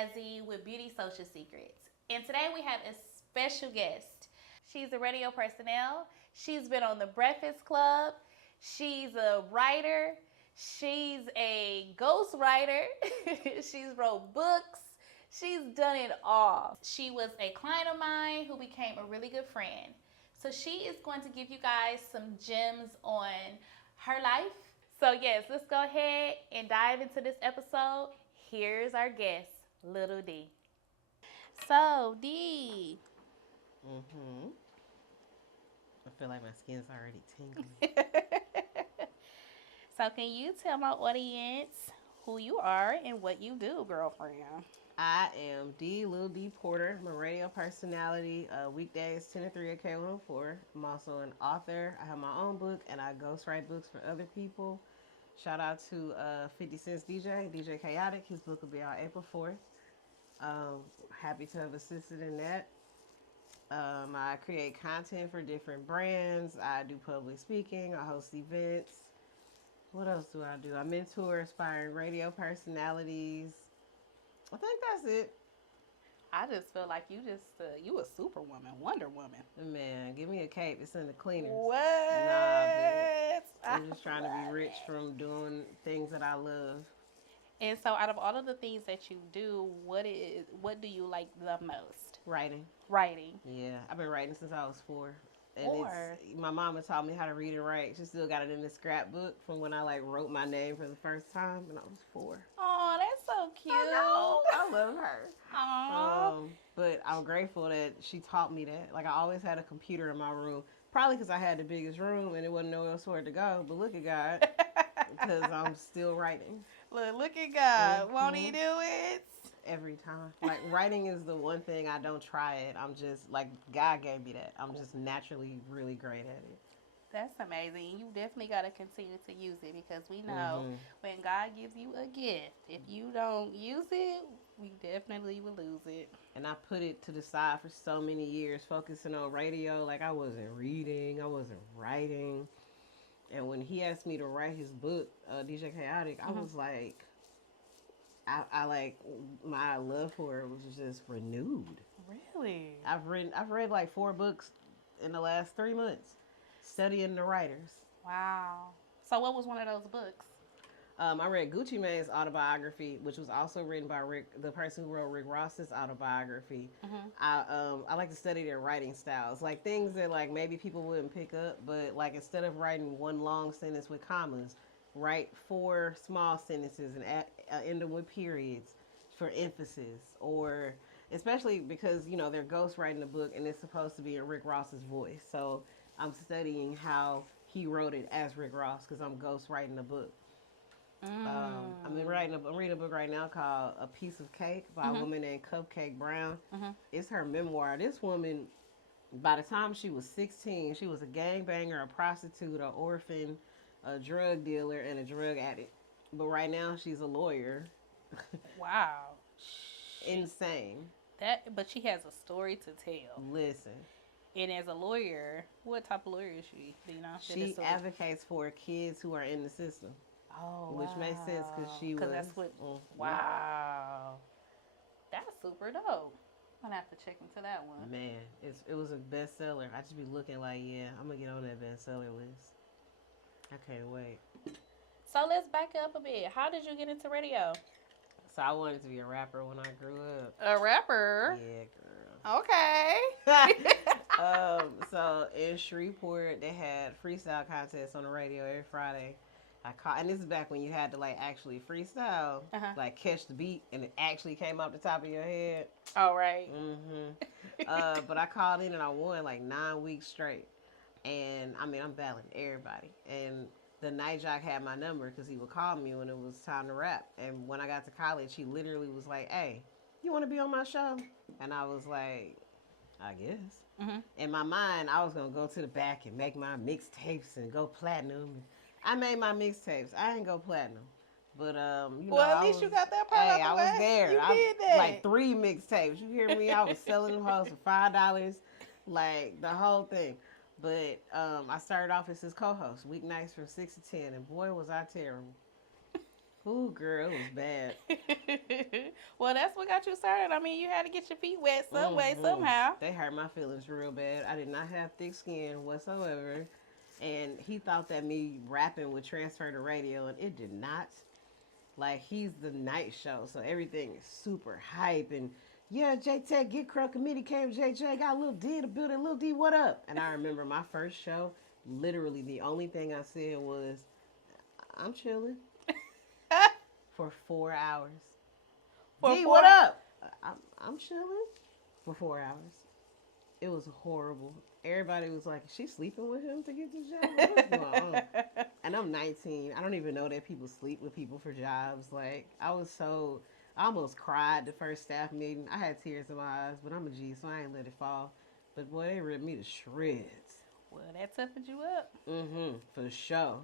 Jazzy with Beauty Social Secrets. And today we have a special guest. She's a radio personnel. She's been on The Breakfast Club. She's a writer. She's a ghostwriter. She's wrote books. She's done it all. She was a client of mine who became a really good friend. So she is going to give you guys some gems on her life. So yes, let's go ahead and dive into this episode. Here's our guest, Little D. So, D. I feel like my skin's already tingling. So, can you tell my audience who you are and what you do, girlfriend? I am Little D Porter. I'm a radio personality. Weekdays 10 to 3 at K104. I'm also an author. I have my own book and I ghostwrite books for other people. Shout out to 50 Cent's DJ Chaotic. His book will be out April 4th. Happy to have assisted in that. I create content for different brands. I do public speaking. I host events. What else do? I mentor aspiring radio personalities. I think that's it. I just feel like you a superwoman, Wonder Woman. Man, give me a cape. It's in the cleaners. What? Nah, I'm just trying to be rich from doing things that I love. And so, out of all of the things that you do, what do you like the most? Writing. Yeah, I've been writing since I was 4. And my mama taught me how to read and write. She still got it in the scrapbook from when I wrote my name for the first time when I was 4. Oh, that's so cute. I know. I love her. Aww. But I'm grateful that she taught me that. I always had a computer in my room. Probably because I had the biggest room and it wasn't nowhere else for it to go. But look at God. Because I'm still writing. Look at God. Mm-hmm. Won't he do it? Every time. Writing is the one thing I don't try it. I'm just, God gave me that. I'm just naturally really great at it. That's amazing. You definitely got to continue to use it because we know when God gives you a gift, if you don't use it, we definitely will lose it. And I put it to the side for so many years, focusing on radio. I wasn't reading. I wasn't writing. And when he asked me to write his book, DJ Chaotic, I was like, my love for it was just renewed. Really? I've read 4 books in the last 3 months, studying the writers. Wow. So what was one of those books? I read Gucci Mane's autobiography, which was also written by the person who wrote Rick Ross's autobiography. I like to study their writing styles, things that maybe people wouldn't pick up, but instead of writing one long sentence with commas, write 4 small sentences and end them with periods for emphasis, or especially because they're ghostwriting the book and it's supposed to be in Rick Ross's voice. So I'm studying how he wrote it as Rick Ross because I'm ghostwriting the book. I'm reading a book right now called A Piece of Cake by a woman named Cupcake Brown. It's her memoir. This woman, by the time she was 16, she was a gangbanger, a prostitute, an orphan, a drug dealer, and a drug addict. But right now, she's a lawyer. Wow. Insane. But she has a story to tell. Listen. And as a lawyer, what type of lawyer is she? Do you know? She advocates for kids who are in the system. Oh, which makes sense because she was. That's what. Wow. That's super dope. I'm gonna have to check into that one. Man, it was a bestseller. I just be looking I'm gonna get on that bestseller list. I can't wait. So let's back up a bit. How did you get into radio? So I wanted to be a rapper when I grew up. A rapper? Yeah, girl. Okay. So in Shreveport, they had freestyle contests on the radio every Friday. And this is back when you had to actually freestyle, catch the beat, and it actually came off the top of your head. Oh, right. But I called in and I won 9 weeks straight. And I'm battling everybody. And the night jock had my number because he would call me when it was time to rap. And when I got to college, he literally was like, "Hey, you want to be on my show?" And I was like, "I guess." In my mind, I was going to go to the back and make my mixtapes and go platinum. I made my mixtapes. I ain't go platinum. But, well, at least you got that part out the way. I was there. You did that. 3 mixtapes. You hear me? I was selling them hoes for $5, the whole thing. But I started off as his co-host, weeknights from 6 to 10, and boy, was I terrible. Ooh, girl, it was bad. Well, that's what got you started. I mean, you had to get your feet wet some way, Hmm. somehow. They hurt my feelings real bad. I did not have thick skin whatsoever. And he thought that me rapping would transfer to radio, and it did not. Like, he's the night show, so everything is super hype. And yeah, J Tech, get Crow Committee came, JJ, got Lil D in the building. Lil D, what up? And I remember my first show, literally the only thing I said was, I'm chilling for 4 hours. For D, four. what up? I'm chilling for 4 hours. It was horrible. Everybody was like, is she sleeping with him to get the job? What's going on? And I'm 19. I don't even know that people sleep with people for jobs. Like, I almost cried the first staff meeting. I had tears in my eyes, but I'm a G, so I ain't let it fall. But boy, they ripped me to shreds. Well, that toughened you up. Mm-hmm, for sure.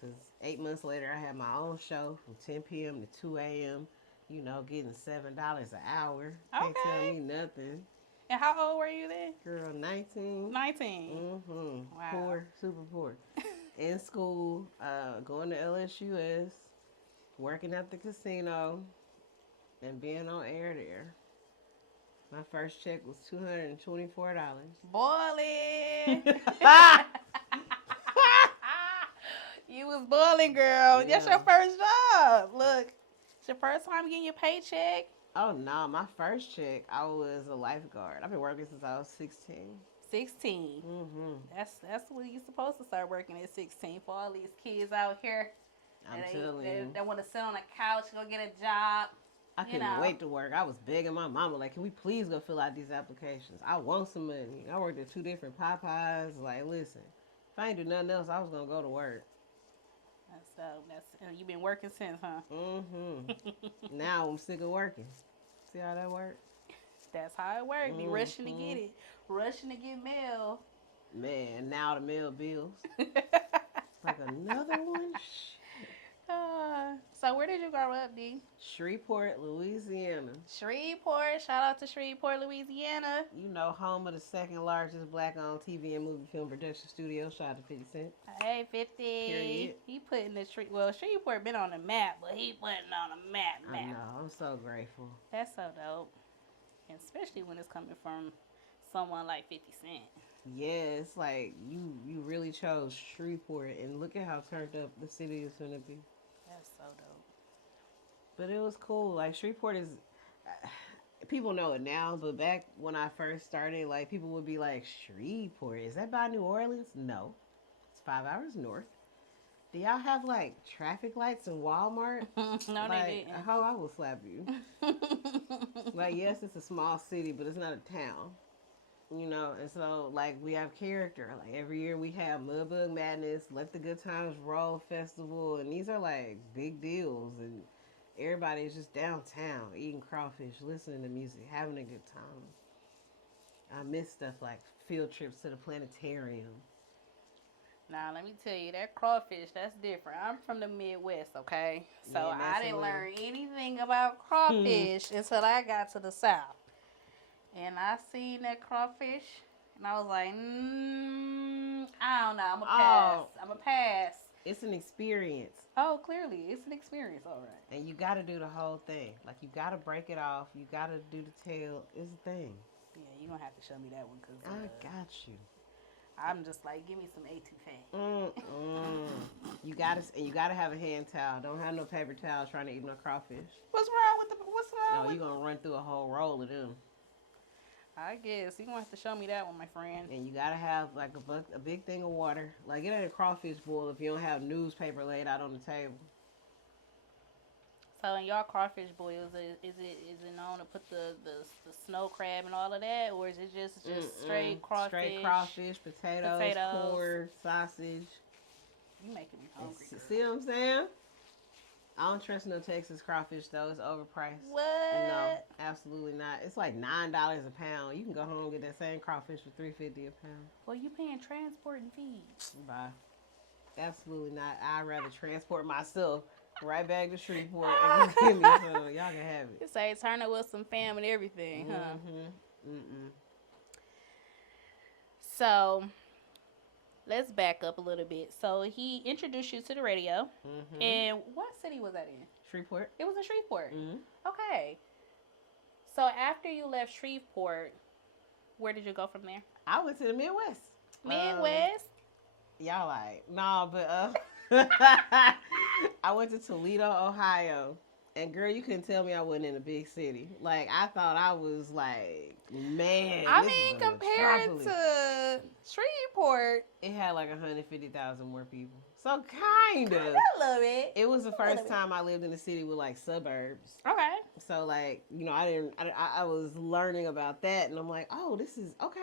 Because 8 months later, I had my own show from 10 p.m. to 2 a.m., getting $7 an hour. Can't tell Okay. me nothing. And how old were you then? Girl, 19. 19. Mm-hmm. Wow. Poor, super poor. In school, going to LSUS, working at the casino, and being on air there. My first check was $224. Boiling. You was boiling, girl. That's your Yeah. first job. Look, it's your first time getting your paycheck. Oh no, my first check, I was a lifeguard. I've been working since I was 16. 16. Mm-hmm. That's when you're supposed to start working at 16 for all these kids out here. I'm telling you. They want to sit on a couch, go get a job. I couldn't wait to work. I was begging my mama, like, can we please go fill out these applications? I want some money. I worked at 2 different Popeyes. Like, listen, if I ain't do nothing else, I was going to go to work. You've been working since, huh? Mm-hmm. Now I'm sick of working. See how that works? That's how it works. Be rushing to get it. Rushing to get mail. Man, now the mail bills. Like another one? So where did you grow up, D? Shreveport, Louisiana. Shreveport. Shout out to Shreveport, Louisiana. Home of the second largest black-owned TV and movie film production studio. Shout out to 50 Cent. Hey, 50. Period. He putting the Shreveport been on the map, but he putting on a map. I know. I'm so grateful. That's so dope. And especially when it's coming from someone like 50 Cent. Yeah, it's like you really chose Shreveport, and look at how turned up the city is gonna be. That's so dope. But it was cool. Like, Shreveport is, people know it now, but back when I first started, like, people would be like, Shreveport, is that by New Orleans? No, it's 5 hours north. Do y'all have, like, traffic lights in Walmart? No, like, they didn't. How I will slap you. Like, yes, it's a small city, but it's not a town. And so, like, we have character. Like, every year we have Mudbug Madness, Let the Good Times Roll Festival, and these are, like, big deals, and everybody is just downtown eating crawfish, listening to music, having a good time. I miss stuff like field trips to the planetarium. Now, let me tell you, that crawfish, that's different. I'm from the Midwest, okay? So Yeah, I didn't learn anything about crawfish until I got to the South. And I seen that crawfish, and I was like, I don't know. I'm going to pass. It's an experience. Oh, clearly. It's an experience, all right. And you got to do the whole thing. Like, you got to break it off. You got to do the tail. It's a thing. Yeah, you're going to have to show me that one. Cause, I got you. I'm just like, give me some etouffee. You gotta have a hand towel. Don't have no paper towel trying to eat no crawfish. What's wrong No, with you're gonna run through a whole roll of them. I guess you're gonna have to show me that one, my friend. And you gotta have like a big thing of water. Like, it ain't a crawfish boil if you don't have newspaper laid out on the table. So in y'all crawfish boils, is it known to put the snow crab and all of that, or is it just straight crawfish? Straight crawfish, potatoes, corn, sausage. You making me hungry. See what I'm saying? I don't trust no Texas crawfish though. It's overpriced. What? No, absolutely not. It's like $9 a pound. You can go home and get that same crawfish for $3.50 a pound. Well, you paying transport and fees. Bye. Absolutely not. I'd rather transport myself right back to Shreveport and just give me some. Y'all can have it. You say turn up with some fam and everything, huh? Mm-hmm. Mm-mm. So, let's back up a little bit. So he introduced you to the radio. Mm-hmm. And what city was that in? Shreveport. It was in Shreveport. Mm-hmm. Okay. So after you left Shreveport, where did you go from there? I went to the Midwest. Midwest? Y'all like, nah, but I went to Toledo, Ohio. And girl, you couldn't tell me I wasn't in a big city. Like, I thought I was like, man. I this mean, is a compared metropolis. to Shreveport, It had like 150,000 more people. So kind of. I love it. It was the first time I lived in a city with like suburbs. Okay. So like, you know, I was learning about that, and I'm like, oh, this is okay.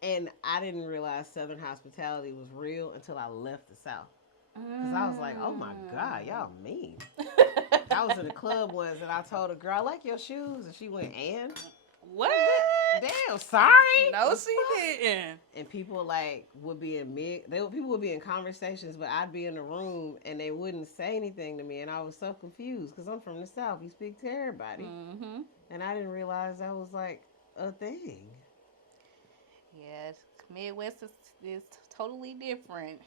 And I didn't realize Southern hospitality was real until I left the South. Because I was like, oh my God, y'all mean. I was in a club once and I told a girl, I like your shoes. And she went, and? What? Damn, sorry. No, she didn't. And people like would be in people would be in conversations, but I'd be in the room and they wouldn't say anything to me. And I was so confused because I'm from the South. You speak to everybody. Mm-hmm. And I didn't realize that was like a thing. Yeah, Midwest is totally different.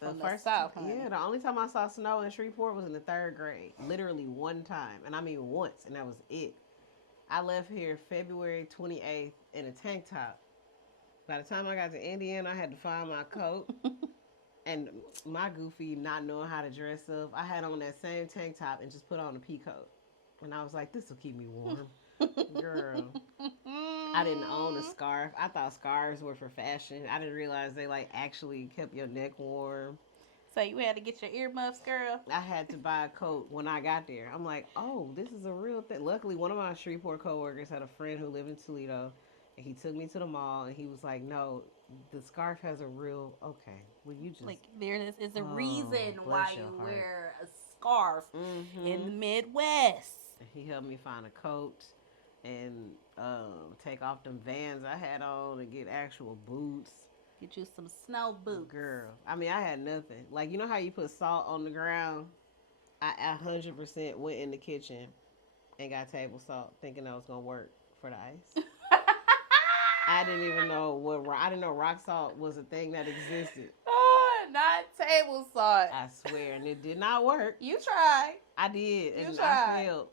The first South, yeah. The only time I saw snow in Shreveport was in the 3rd grade, literally one time, and I mean once, and that was it. I left here February 28th in a tank top. By the time I got to Indiana, I had to find my coat, and my goofy not knowing how to dress up, I had on that same tank top and just put on a pea coat, and I was like, "This will keep me warm." Girl, I didn't own a scarf. I thought scarves were for fashion. I didn't realize they like actually kept your neck warm. So you had to get your earmuffs, girl? I had to buy a coat when I got there. I'm like, oh, this is a real thing. Luckily, one of my Shreveport coworkers had a friend who lived in Toledo, and he took me to the mall, and he was like, no, the scarf has a real, okay, well, you just... Like, there is a reason bless why your you heart. wear a scarf in the Midwest. He helped me find a coat and take off them Vans I had on and get actual boots. Get you some snow boots. Girl, I mean, I had nothing. Like, you know how you put salt on the ground? I 100% went in the kitchen and got table salt thinking that was going to work for the ice. I didn't even know I didn't know rock salt was a thing that existed. Oh, not table salt. I swear, and it did not work. You tried. I did, and tried. I failed.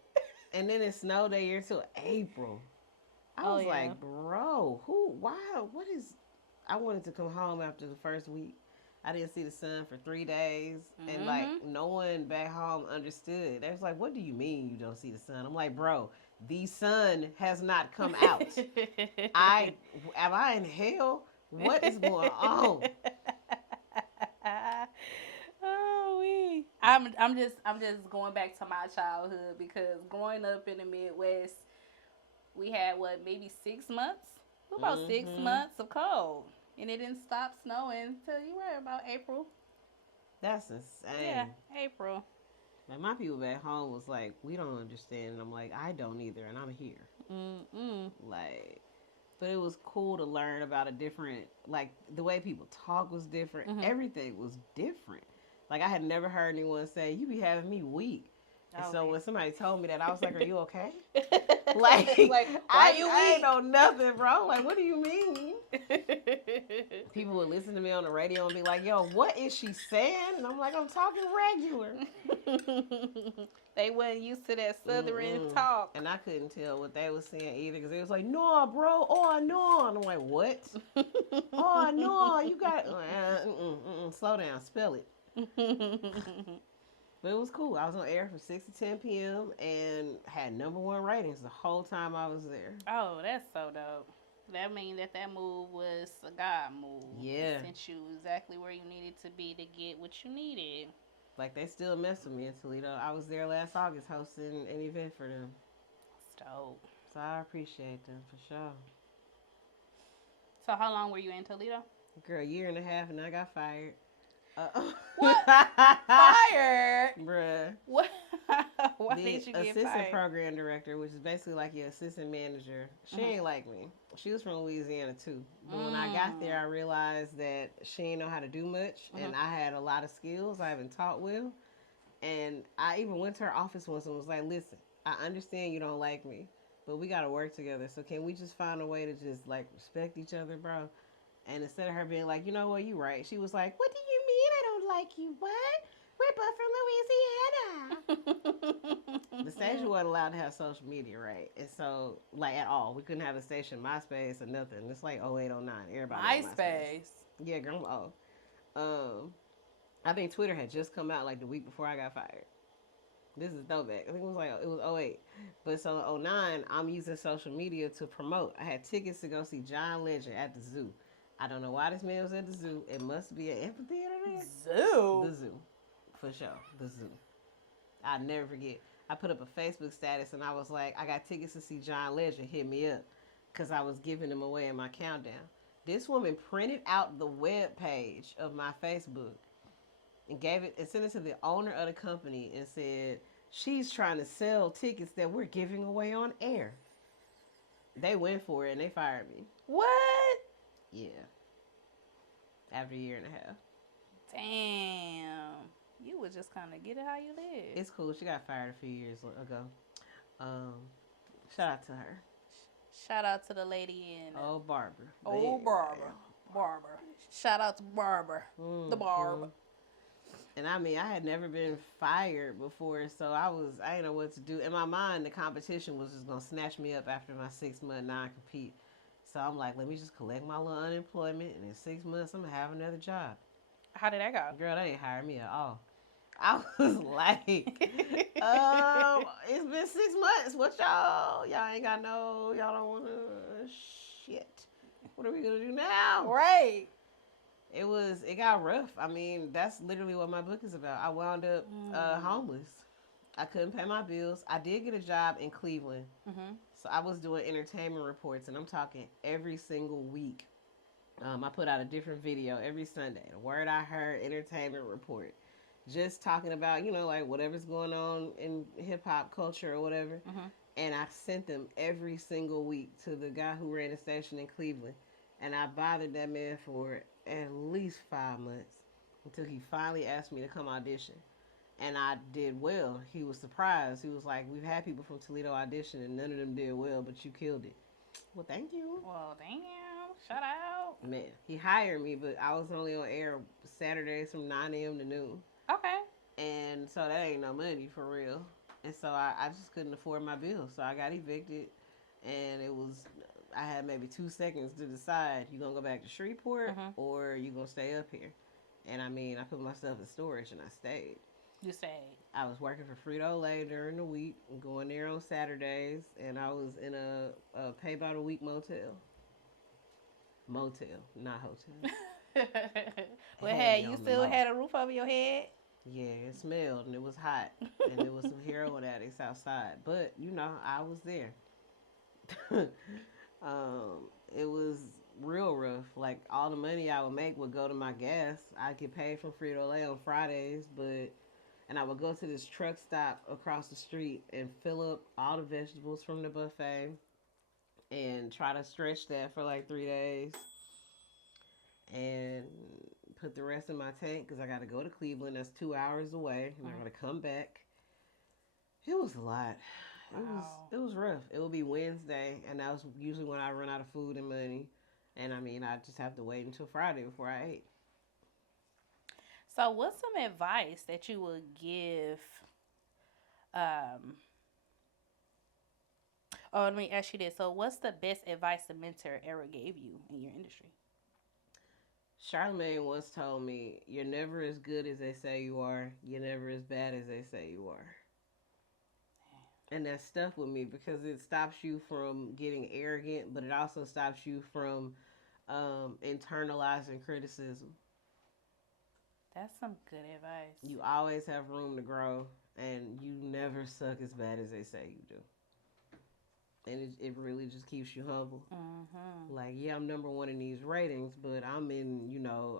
And then it snowed that year till April. I was like, bro, what is... I wanted to come home after the first week. I didn't see the sun for 3 days. And, like, no one back home understood. They was like, what do you mean you don't see the sun? I'm like, bro, the sun has not come out. Am I in hell? What is going on? I'm just going back to my childhood because growing up in the Midwest, we had maybe 6 months? About 6 months of cold. And it didn't stop snowing until you were about April. That's insane. Yeah, April. Like, my people back home was like, we don't understand. And I'm like, I don't either, and I'm here. Like, but it was cool to learn about a different, like, the way people talk was different. Everything was different. Like, I had never heard anyone say, you be having me weak. And so when somebody told me that, I was like, are you okay? like why you weak? I ain't know nothing, bro. Like, what do you mean? People would listen to me on the radio and be like, yo, what is she saying? And I'm like, I'm talking regular. They wasn't used to that Southern talk. And I couldn't tell what they was saying either because they was like, no, bro. Oh, no. And I'm like, what? Oh, no. You got slow down. Spell it. But it was cool. I was on air from 6 to 10 p.m. and had #1 ratings the whole time I was there. Oh, that's so dope. That means that move was a God move. Yeah. It sent you exactly where you needed to be to get what you needed. Like, they still mess with me in Toledo. I was there last August hosting an event for them. That's dope. So I appreciate them for sure. So how long were you in Toledo? Girl, 1.5 years and I got fired. What? Fired? Bruh. What? Why did you get assistant fired? program director, which is basically like your assistant manager, she ain't like me. She was from Louisiana too. But when I got there, I realized that she ain't know how to do much. And I had a lot of skills I haven't taught well. And I even went to her office once and was like, listen, I understand you don't like me, but we got to work together. So can we just find a way to just like respect each other, bro? And instead of her being like, you know what, you right, she was like, what do you mean I don't like you? What? We're both from Louisiana. The station wasn't allowed to have social media, right? And so, like, at all. We couldn't have a station, MySpace, or nothing. It's like 08, 09. Everybody had MySpace. Yeah, girl, I think Twitter had just come out, like, the week before I got fired. This is throwback. I think it was 08. But so in 09, I'm using social media to promote. I had tickets to go see John Legend at the zoo. I don't know why this man was at the zoo. It must be an amphitheater there. Zoo? The zoo. For sure. The zoo. I'll never forget. I put up a Facebook status and I was like, I got tickets to see John Legend. Hit me up. Because I was giving them away in my countdown. This woman printed out the web page of my Facebook and gave it and sent it to the owner of the company and said, she's trying to sell tickets that we're giving away on air. They went for it and they fired me. What? Yeah. After a year and a half. Damn. You would just kind of get it how you live. It's cool. She got fired a few years ago. Shout out to her. Shout out to the lady in... Oh, Barbara. Oh, Barbara. Barbara. Shout out to Barbara. The Barb. And I mean, I had never been fired before, so I didn't know what to do. In my mind, the competition was just going to snatch me up after my 6-month non-compete. So I'm like, let me just collect my little unemployment, and in 6 months, I'm going to have another job. How did that go? Girl, they ain't hired me at all. I was like, it's been 6 months. What y'all ain't got y'all don't want to, shit. What are we going to do now? Right. It got rough. I mean, that's literally what my book is about. I wound up homeless. I couldn't pay my bills. I did get a job in Cleveland. Mm-hmm. So I was doing entertainment reports, and I'm talking every single week. I put out a different video every Sunday. The word I heard, entertainment report. Just talking about, like whatever's going on in hip-hop culture or whatever. Mm-hmm. And I sent them every single week to the guy who ran the station in Cleveland. And I bothered that man for at least 5 months until he finally asked me to come audition. And I did well. He was surprised. He was like, we've had people from Toledo audition and none of them did well, but you killed it. Well, thank you. Well, damn. Shout out. Man, he hired me, but I was only on air Saturdays from 9 a.m. to noon. Okay. And so that ain't no money for real. And so I just couldn't afford my bills. So I got evicted. And I had maybe 2 seconds to decide, you going to go back to Shreveport or you going to stay up here? And I mean, I put myself in storage and I stayed. You stayed. I was working for Frito-Lay during the week and going there on Saturdays. And I was in a pay-by-the-week motel. Motel, not hotel. Well, hey, you still had a roof over your head? Yeah, it smelled and it was hot. And there was some heroin addicts outside. But, I was there. It was real rough. Like, all the money I would make would go to my gas. I'd get paid from Frito-Lay on Fridays, and I would go to this truck stop across the street and fill up all the vegetables from the buffet and try to stretch that for like 3 days and put the rest in my tank because I got to go to Cleveland. That's 2 hours away, and I got to come back. It was a lot. It was rough. It would be Wednesday, and that was usually when I run out of food and money. And I mean, I just have to wait until Friday before I ate. So what's some advice that you would give? Let me ask you this. So what's the best advice a mentor ever gave you in your industry? Charlamagne once told me, you're never as good as they say you are. You're never as bad as they say you are. And that stuck with me because it stops you from getting arrogant, but it also stops you from internalizing criticism. That's some good advice. You always have room to grow, and you never suck as bad as they say you do. And it really just keeps you humble. Mm-hmm. Like, yeah, I'm number one in these ratings, but I'm in,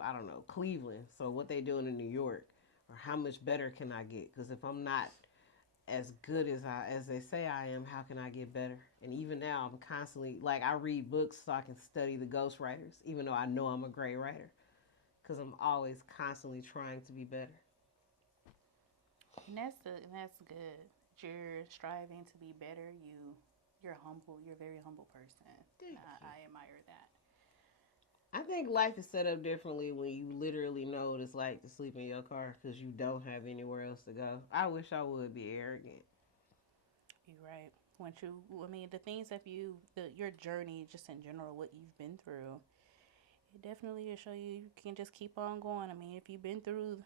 I don't know, Cleveland. So what they doing in New York? Or how much better can I get? Because if I'm not as good as they say I am, how can I get better? And even now, I'm constantly, like, I read books so I can study the ghostwriters, even though I know I'm a great writer. Because I'm always constantly trying to be better. And that's good. You're striving to be better. You're humble. You're a very humble person. I admire that. I think life is set up differently when you literally know what it's like to sleep in your car because you don't have anywhere else to go. I wish I would be arrogant. You're right. Once you, I mean, the things that your journey, just in general, what you've been through, it definitely will show you can just keep on going. I mean, if you've been through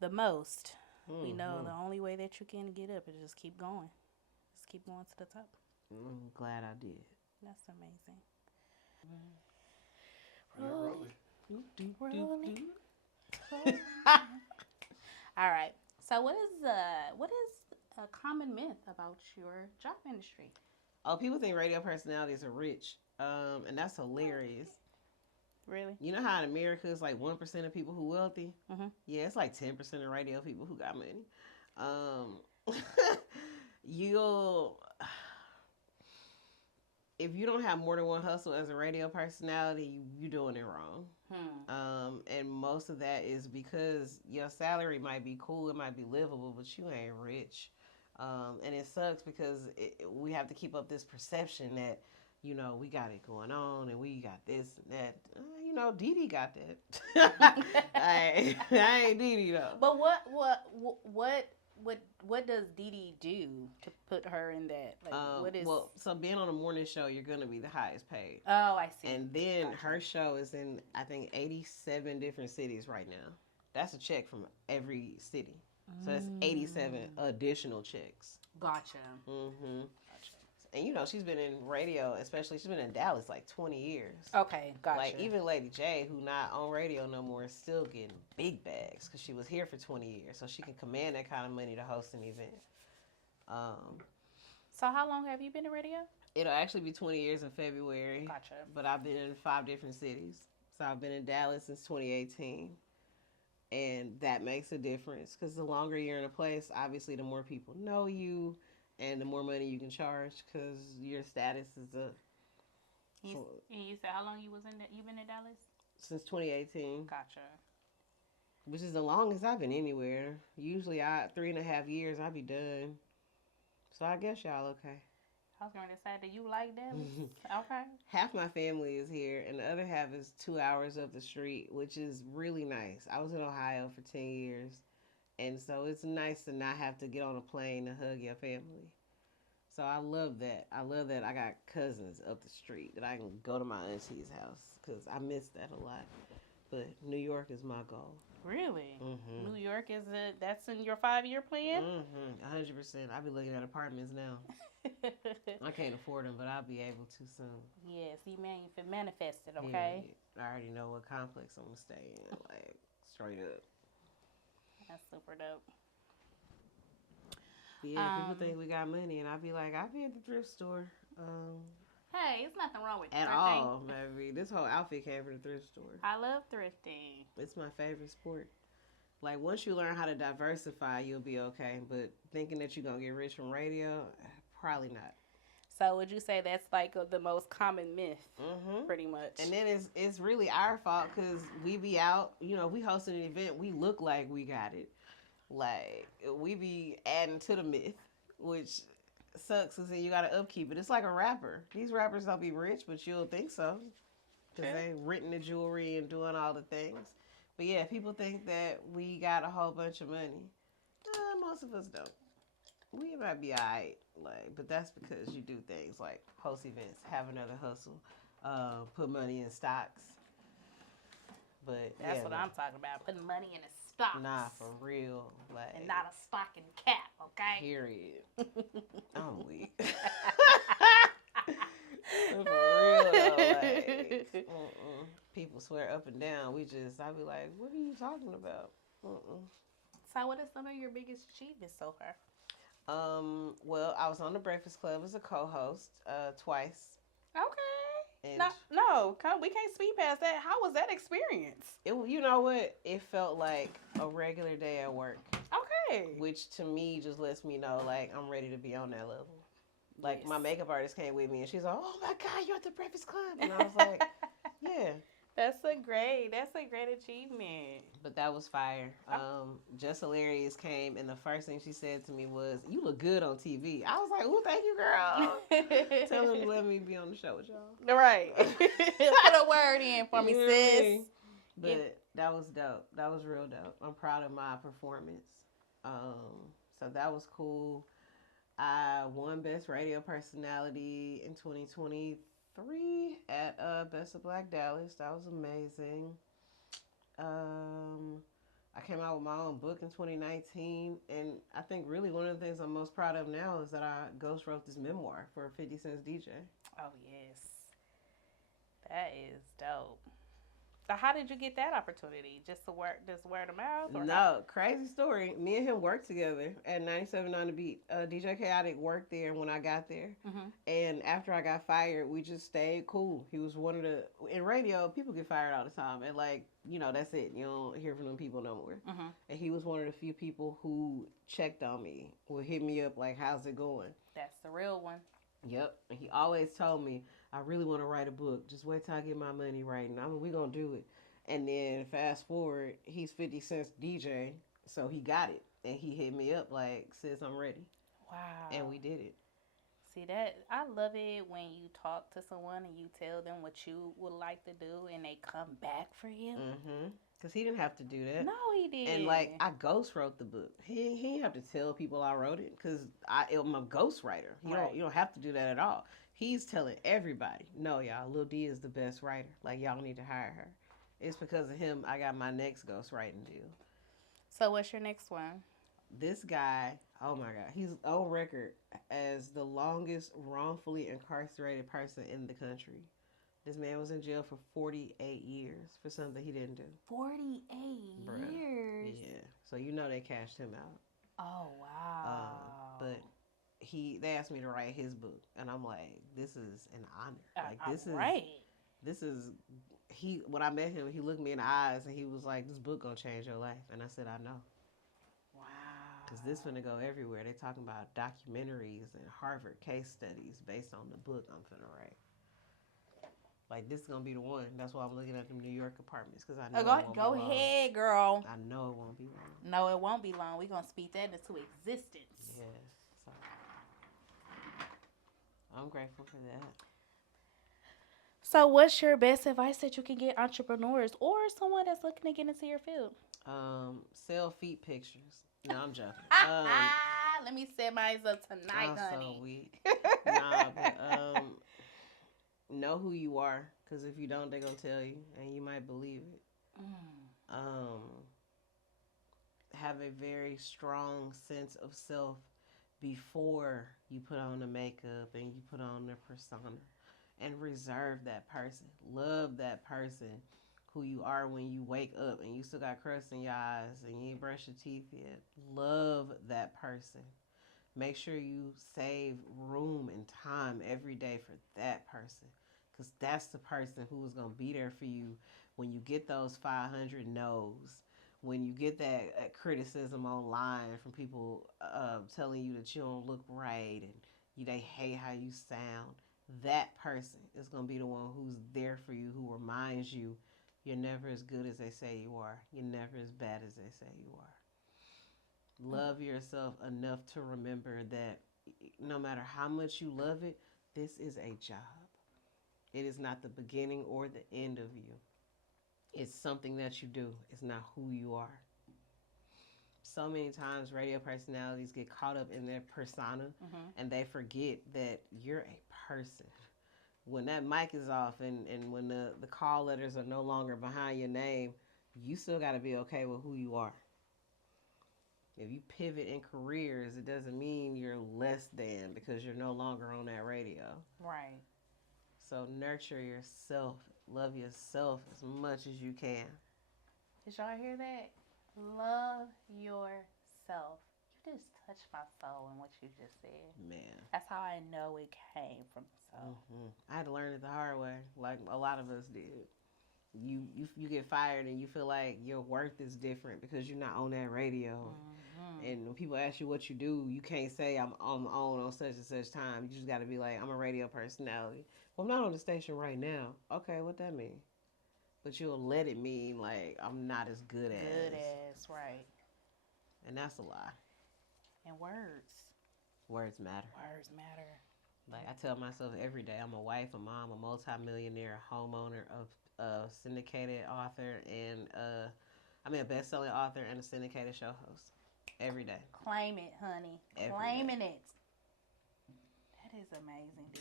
the most, we know the only way that you can get up is just keep going. Just keep going to the top. I'm glad I did. That's amazing. Rolling. Rolling. All right. So what is a common myth about your job industry? Oh, people think radio personalities are rich, and that's hilarious. Really? You know how in America it's like 1% of people who wealthy? Mm-hmm. Yeah, it's like 10% of radio people who got money. You'll if you don't have more than one hustle as a radio personality, you're doing it wrong. And most of that is because your salary might be cool, it might be livable, but you ain't rich. And it sucks because we have to keep up this perception that, you know, we got it going on and we got this and that. You know, Dee Dee got that. I ain't Dee Dee though. But what does Dee Dee do to put her in that? Like, what is? Well, so being on a morning show, you're gonna be the highest paid. Oh, I see. And then her show is in, I think, 87 different cities right now. That's a check from every city. So that's 87 additional checks. Gotcha. Mm-hmm. And you know, she's been in radio, especially she's been in Dallas like 20 years. Okay, gotcha. Like even Lady J, who not on radio no more, is still getting big bags because she was here for 20 years, so she can command that kind of money to host an event. So how long have you been in radio? It'll actually be 20 years in February. Gotcha. But I've been in 5 different cities. So I've been in Dallas since 2018. And that makes a difference because the longer you're in a place, obviously the more people know you and the more money you can charge because your status is a... You said how long you been in Dallas? Since 2018. Gotcha. Which is the longest I've been anywhere. Usually 3.5 years I'll be done. So I guess y'all okay. I was going to decide, do you like Dallas? Okay. Half my family is here, and the other half is 2 hours up the street, which is really nice. I was in Ohio for 10 years, and so it's nice to not have to get on a plane to hug your family. So I love that. I love that I got cousins up the street that I can go to my auntie's house, because I miss that a lot. But New York is my goal. Really? Mm-hmm. New York that's in your 5-year plan? Mm-hmm. 100%. I'll be looking at apartments now. I can't afford them, but I'll be able to soon. Yes, you manifested, okay? Yeah, I already know what complex I'm going to stay in, like, straight up. That's super dope. Yeah, people think we got money, and I'll be like, I'll be at the thrift store. Hey, it's nothing wrong with thrifting. At all, baby. This whole outfit came from the thrift store. I love thrifting. It's my favorite sport. Like, once you learn how to diversify, you'll be okay. But thinking that you're going to get rich from radio, probably not. So would you say that's like the most common myth, pretty much? And then it's really our fault because we be out, you know, we hosted an event, we look like we got it. Like, we be adding to the myth, which sucks because then you got to upkeep it. It's like a rapper. These rappers don't be rich, but you'll think so because they written the jewelry and doing all the things. But yeah, people think that we got a whole bunch of money. Most of us don't. We might be alright, like, but that's because you do things like host events, have another hustle, put money in stocks. But that's what I'm talking about, putting money in a stock. Nah, for real, like, and not a stocking cap, okay? Period. I'm weak. For real though, like, people swear up and down. I be like, what are you talking about? So, what are some of your biggest achievements so far? Well, I was on the Breakfast Club as a co-host twice. Okay. No, we can't speed past that. How was that experience? You know what? It felt like a regular day at work. Okay. Which to me just lets me know, like, I'm ready to be on that level. Like, my makeup artist came with me and she's like, oh my God, you're at the Breakfast Club. And I was like, yeah. That's a great achievement. But that was fire. Just Hilarious came, and the first thing she said to me was, "You look good on TV." I was like, "Ooh, thank you, girl." Tell them to let me be on the show with y'all. Right. Put a word in for me, You know what I sis. mean? But that was dope. That was real dope. I'm proud of my performance. So that was cool. I won Best Radio Personality in 2023 at Best of Black Dallas. That was amazing. Um, I came out with my own book in 2019, and I think really one of the things I'm most proud of now is that I ghost wrote this memoir for 50 Cent's DJ. Oh yes, that is dope. So how did you get that opportunity? Just word of mouth? Or No, crazy story. Me and him worked together at 97 The Beat. DJ Chaotic worked there when I got there. Mm-hmm. And after I got fired, we just stayed cool. He was one of the, in radio, people get fired all the time. And like, that's it. You don't hear from them people no more. Mm-hmm. And he was one of the few people who checked on me, would hit me up like, how's it going? That's the real one. Yep. And he always told me, I really want to write a book. Just wait till I get my money right. And we're going to do it. And then fast forward, he's 50 Cent's DJ. So he got it. And he hit me up like, sis, I'm ready. Wow. And we did it. See that? I love it when you talk to someone and you tell them what you would like to do and they come back for you. Mm-hmm. Because he didn't have to do that. No, he didn't. And like, I ghost wrote the book. He didn't have to tell people I wrote it because I'm a ghost writer. You don't have to do that at all. He's telling everybody, no, y'all, Lil D is the best writer. Like, y'all need to hire her. It's because of him I got my next ghost writing deal. So what's your next one? This guy, oh my God, he's on record as the longest wrongfully incarcerated person in the country. This man was in jail for 48 years for something he didn't do. 48 years? Yeah. So they cashed him out. Oh, wow. But they asked me to write his book. And I'm like, this is an honor. Like, this is, when I met him, he looked me in the eyes and he was like, this book gonna change your life. And I said, I know. Wow. Because this finna go everywhere. They talking about documentaries and Harvard case studies based on the book I'm finna write. Like, this is going to be the one. That's why I'm looking at them New York apartments, because I know it won't be long. Go ahead, girl. I know it won't be long. No, it won't be long. We're going to speak that into existence. Yes. So, I'm grateful for that. So what's your best advice that you can get entrepreneurs or someone that's looking to get into your field? Sell feet pictures. No, I'm joking. Let me set mine up tonight, honey. So weak. Nah, but, know who you are, because if you don't, they're going to tell you, and you might believe it. Have a very strong sense of self before you put on the makeup and you put on the persona, and reserve that person. Love that person who you are when you wake up and you still got crust in your eyes and you ain't brushed your teeth yet. Love that person. Make sure you save room and time every day for that person. Because that's the person who is going to be there for you when you get those 500 no's, when you get that criticism online from people telling you that you don't look right and they hate how you sound. That person is going to be the one who's there for you, who reminds you you're never as good as they say you are. You're never as bad as they say you are. Love yourself enough to remember that no matter how much you love it, this is a job. It is not the beginning or the end of you. It's something that you do. It's not who you are. So many times radio personalities get caught up in their persona and they forget that you're a person. When that mic is off and when the call letters are no longer behind your name, you still got to be okay with who you are. If you pivot in careers, it doesn't mean you're less than because you're no longer on that radio. Right. So nurture yourself. Love yourself as much as you can. Did y'all hear that? Love yourself. You just touched my soul in what you just said. Man. That's how I know it came from the soul. I had to learn it the hard way, like a lot of us did. You get fired and you feel like your worth is different because you're not on that radio. And when people ask you what you do, you can't say I'm on such and such time. You just got to be like, I'm a radio personality. Well, I'm not on the station right now. Okay, what that mean? but you'll let it mean like I'm not as good as. Good as, right. And that's a lie. And words. Words matter. Words matter. Like I tell myself every day, I'm a wife, a mom, a multimillionaire, a homeowner, a syndicated author, and a best-selling author and a syndicated show host. Every day. Claim it, honey. Claiming it. That is amazing, D.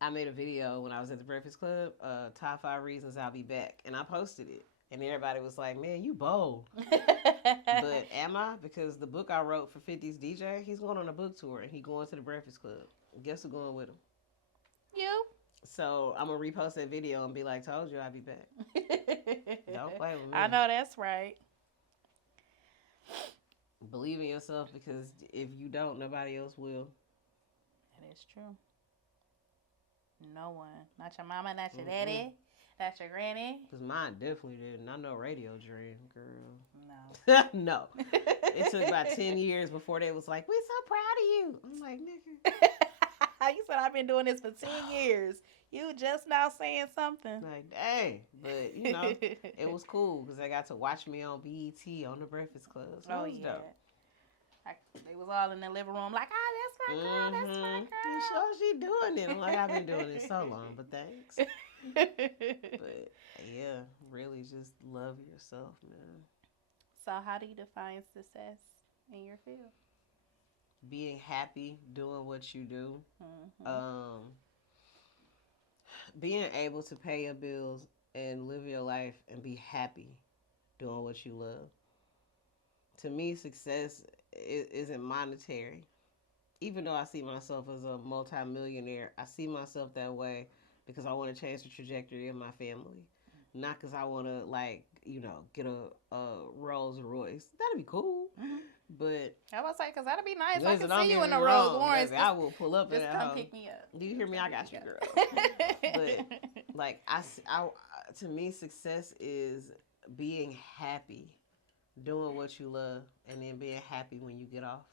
I made a video when I was at the Breakfast Club, top 5 reasons I'll be back, and I posted it. And everybody was like, man, you bold. But am I? Because the book I wrote for 50's DJ, he's going on a book tour, and he's going to the Breakfast Club. Guess who's going with him? You. So I'm going to repost that video and be like, told you I'll be back. Don't play with me. I know that's right. Believe in yourself, because if you don't, nobody else will. That is true. No one. Not your mama, not your daddy, not your granny. Because mine definitely didn't. I know radio dream, girl. No. No. It took about 10 years before they was like, we're so proud of you. I'm like, nigga. You said I've been doing this for 10 years. You just now saying something. Like, dang. But, you know, it was cool because they got to watch me on BET on the Breakfast Club. So it was dope. They was all in the living room like, oh, that's my girl, that's my girl. Sure, she doing it. I'm like, I've been doing it so long, but thanks. But, yeah, really just love yourself, man. So how do you define success in your field? Being happy, doing what you do. Being able to pay your bills and live your life and be happy doing what you love. To me, success isn't monetary. Even though I see myself as a multimillionaire, I see myself that way because I want to change the trajectory of my family. Not because I want to, like, you know, get a Rolls Royce. That'd be cool. But I was like, because that'd be nice. I listen, can see you in a wrong, Rolls Royce. I will pull up just in come that pick me up. Do you hear me? I got you, girl. But like to me, success is being happy, doing what you love, and then being happy when you get off.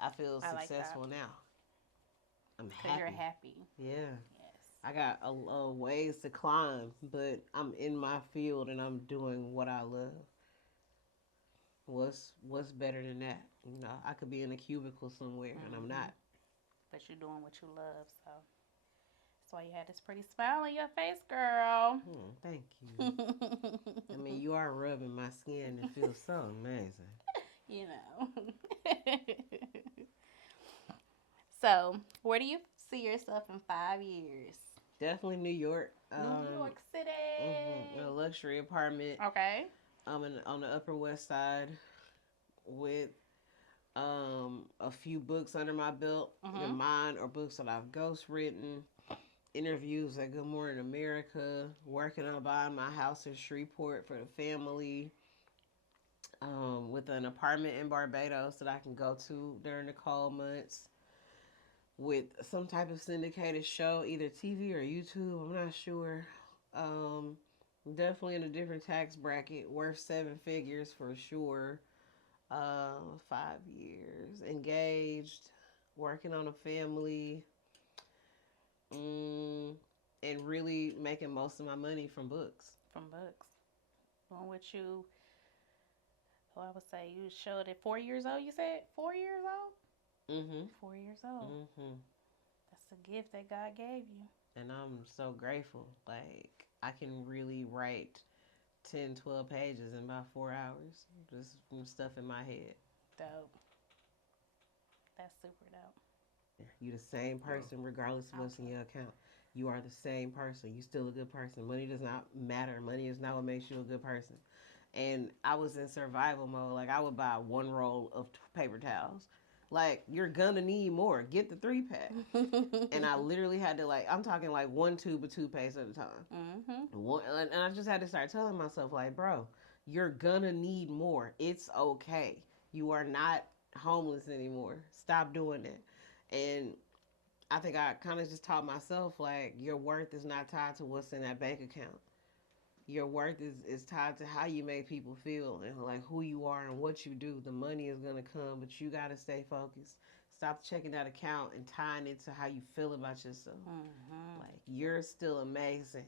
I feel successful now. I'm happy. Because you're happy. Yeah. Yes. I got a ways to climb, but I'm in my field and I'm doing what I love. What's better than that? You know, I could be in a cubicle somewhere and I'm not. But you're doing what you love, so that's why you had this pretty smile on your face, girl. Thank you. I mean, you are rubbing my skin. It feels so amazing. You know. So, where do you see yourself in 5 years? Definitely New York. New York City. In a luxury apartment. Okay. On the Upper West Side with a few books under my belt. And mine are books that I've ghostwritten, interviews at Good Morning America, working on buying my house in Shreveport for the family, with an apartment in Barbados that I can go to during the cold months, with some type of syndicated show, either TV or YouTube, I'm not sure. Definitely in a different tax bracket, worth 7 figures for sure. 5 years, engaged, working on a family, and really making most of my money from books. From books. Doing what you, I would say you showed at 4 years old, you said? 4 years old? 4 years old. That's a gift that God gave you. And I'm so grateful. Like, I can really write 10, 12 pages in about 4 hours. Just from stuff in my head. Dope. That's super dope. You're the same person regardless of what's in your account. You are the same person. You're still a good person. Money does not matter. Money is not what makes you a good person. And I was in survival mode. Like, I would buy 1 roll of paper towels. Like, you're gonna need more. Get the 3-pack. And I literally had to, like, I'm talking like 1 tube of toothpaste at a time. And I just had to start telling myself, like, bro, you're gonna need more. It's okay. You are not homeless anymore. Stop doing that. And I think I kind of just taught myself, like, your worth is not tied to what's in that bank account. Your worth is tied to how you make people feel and like who you are and what you do. The money is going to come, but you got to stay focused. Stop checking that account and tying it to how you feel about yourself. Like, you're still amazing.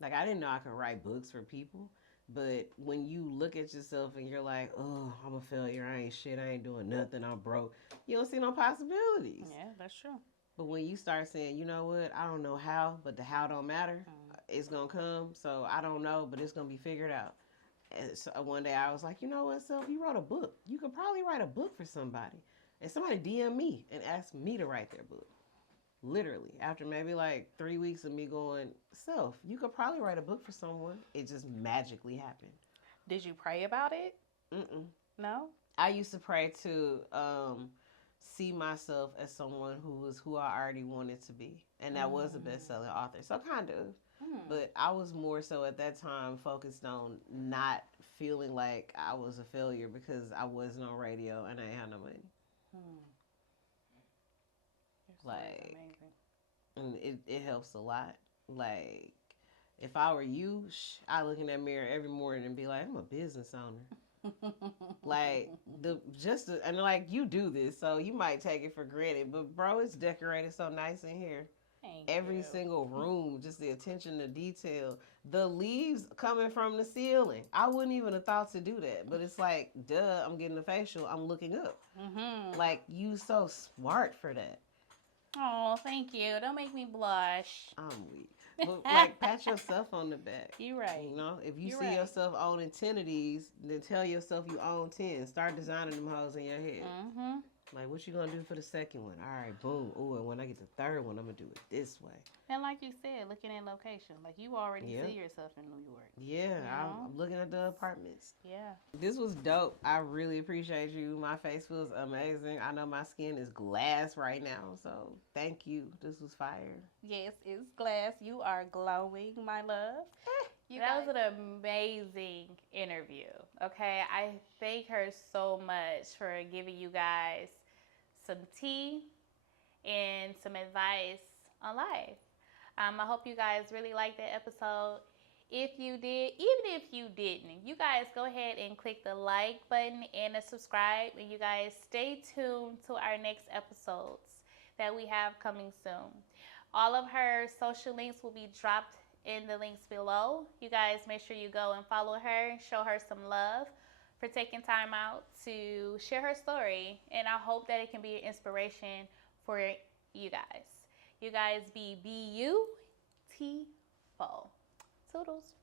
Like, I didn't know I could write books for people. But when you look at yourself and you're like, oh, I'm a failure. I ain't shit. I ain't doing nothing. I'm broke. You don't see no possibilities. Yeah, that's true. But when you start saying, you know what, I don't know how, but the how don't matter, it's going to come. So I don't know, but it's going to be figured out. And so one day I was like, you know what, Self, you wrote a book. You could probably write a book for somebody. And somebody DM me and asked me to write their book. Literally, after maybe like 3 weeks of me going, Self, you could probably write a book for someone. It just magically happened. Did you pray about it? Mm-mm. No? I used to pray to see myself as someone who was who I already wanted to be. And that was a best-selling author. So kind of. But I was more so at that time focused on not feeling like I was a failure because I wasn't on radio and I ain't had no money. Like, and it helps a lot. Like, if I were you, I look in that mirror every morning and be like, I'm a business owner. Like, and like, you do this, so you might take it for granted, but bro, it's decorated so nice in here. Every single room, just the attention to detail, the leaves coming from the ceiling. I wouldn't even have thought to do that, but it's like, duh, I'm getting a facial, I'm looking up. Like, you so smart for that. Oh, thank you. Don't make me blush. I'm weak. But like, pat yourself on the back. You're right. You know, if you see yourself owning 10 of these, then tell yourself you own 10. Start designing them hoes in your head. Like, what you gonna do for the second one? All right, boom. Ooh, and when I get the third one, I'm gonna do it this way. And like you said, looking at location, like you already see yourself in New York. Yeah, I'm looking at the apartments. Yeah. This was dope. I really appreciate you. My face feels amazing. I know my skin is glass right now, so thank you. This was fire. Yes, it's glass. You are glowing, my love. That was an amazing interview. Okay, I thank her so much for giving you guys some tea and some advice on life. I hope you guys really liked that episode. If you did, even if you didn't, you guys go ahead and click the like button and the subscribe, and you guys stay tuned to our next episodes that we have coming soon. All of her social links will be dropped in the links below. You guys make sure you go and follow her, show her some love for taking time out to share her story. And I hope that it can be an inspiration for you guys. You guys be beautiful. Toodles.